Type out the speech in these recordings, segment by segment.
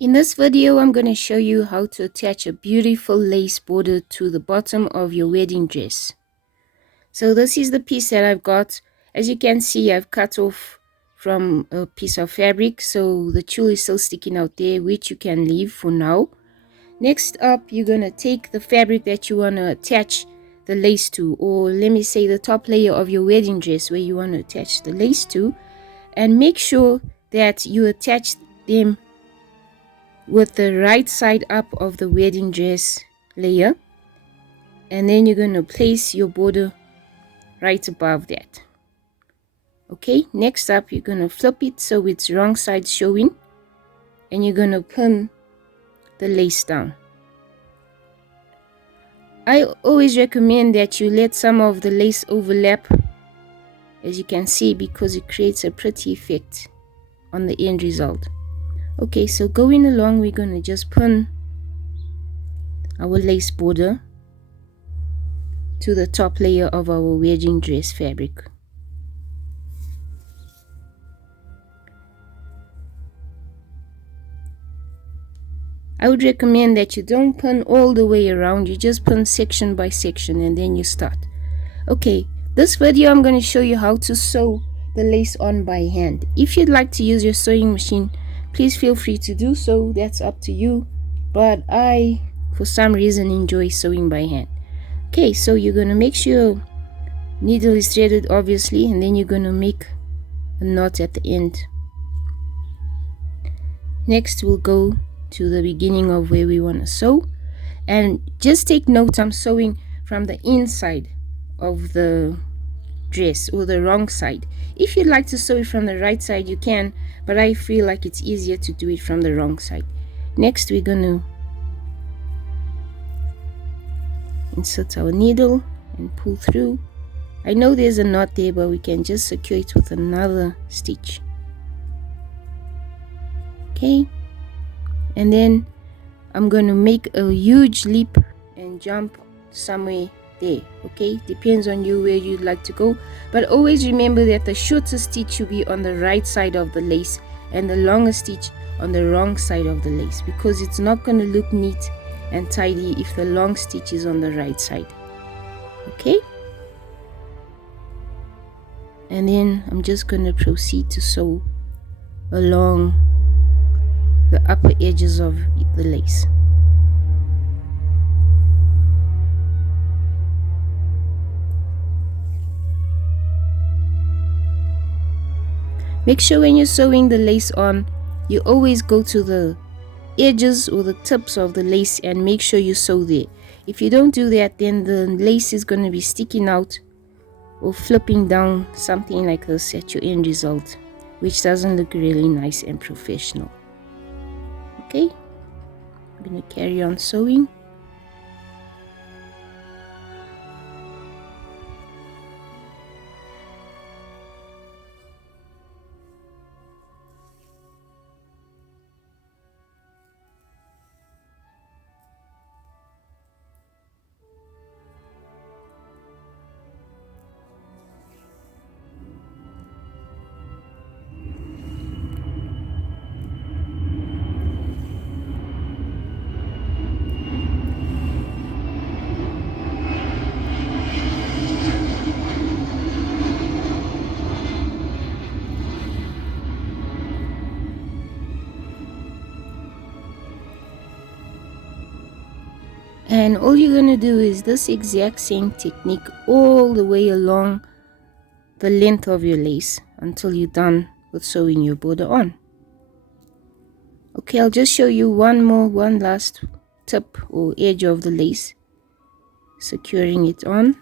In this video, I'm going to show you how to attach a beautiful lace border to the bottom of your wedding dress. So this is the piece that I've got. As you can see, I've cut off from a piece of fabric, so the tulle is still sticking out there, which you can leave for now. Next up, you're going to take the fabric that you want to attach the lace to, or let me say the top layer of your wedding dress where you want to attach the lace to, and make sure that you attach them with the right side up of the wedding dress layer, and then you're going to place your border right above that. Okay, next up you're going to flip it so it's wrong side showing, and you're going to pin the lace down. I always recommend that you let some of the lace overlap, as you can see, because it creates a pretty effect on the end result. Okay, so going along, we're going to just pin our lace border to the top layer of our wedding dress fabric. I would recommend that you don't pin all the way around, you just pin section by section and then you start. Okay, this video I'm going to show you how to sew the lace on by hand. If you'd like to use your sewing machine, please feel free to do so, that's up to you, but I for some reason enjoy sewing by hand. Okay, so you're going to make sure your needle is threaded, obviously, and then you're going to make a knot at the end. Next we'll go to the beginning of where we want to sew, and just take note, I'm sewing from the inside of the dress, or the wrong side. If you'd like to sew it from the right side, you can, but I feel like it's easier to do it from the wrong side. Next we're going to insert our needle and pull through. I know there's a knot there, but we can just secure it with another stitch. Okay, and then I'm going to make a huge leap and jump somewhere there. Okay, depends on you where you'd like to go, but always remember that the shortest stitch should be on the right side of the lace and the longest stitch on the wrong side of the lace, because it's not going to look neat and tidy if the long stitch is on the right side. Okay, and then I'm just going to proceed to sew along the upper edges of the lace. Make sure when you're sewing the lace on, you always go to the edges or the tips of the lace and make sure you sew there. If you don't do that, then the lace is going to be sticking out or flipping down, something like this, at your end result, which doesn't look really nice and professional. Okay, I'm going to carry on sewing. And all you're going to do is this exact same technique all the way along the length of your lace until you're done with sewing your border on. Okay, I'll just show you one last tip or edge of the lace, securing it on.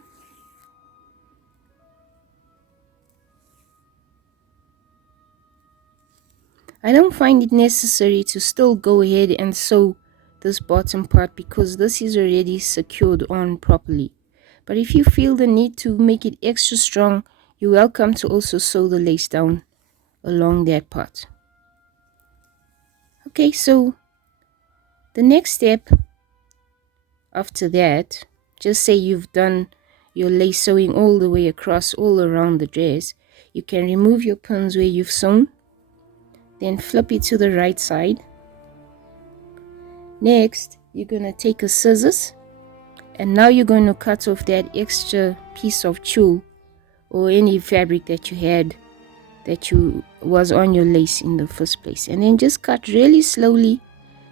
I don't find it necessary to still go ahead and sew this bottom part because this is already secured on properly, but if you feel the need to make it extra strong, you're welcome to also sew the lace down along that part. Okay, so the next step after that, just say you've done your lace sewing all the way across, all around the dress, you can remove your pins where you've sewn, then flip it to the right side Next, you're going to take a scissors, and now you're going to cut off that extra piece of tulle or any fabric that you had that was on your lace in the first place, and then just cut really slowly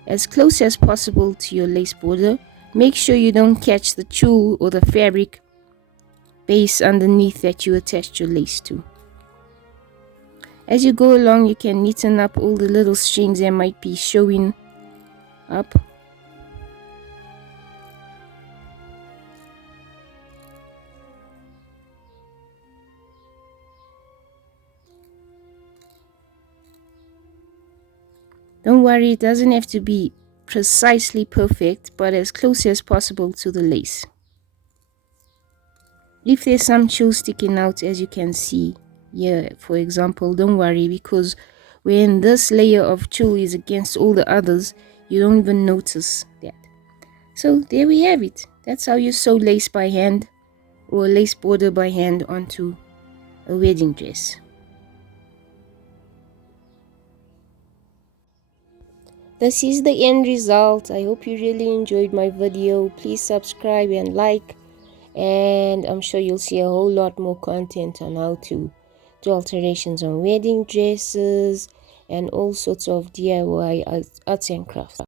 as close as possible to your lace border. Make sure you don't catch the tulle or the fabric base underneath that you attached your lace to. As you go along, you can neaten up all the little strings that might be showing up. Don't worry, it doesn't have to be precisely perfect, but as close as possible to the lace. If there's some tulle sticking out, as you can see here, for example, don't worry, because when this layer of tulle is against all the others, you don't even notice that. So there we have it. That's how you sew lace by hand, or lace border by hand, onto a wedding dress. This is the end result. I hope you really enjoyed my video. Please subscribe and like, and I'm sure you'll see a whole lot more content on how to do alterations on wedding dresses and all sorts of DIY arts and crafts.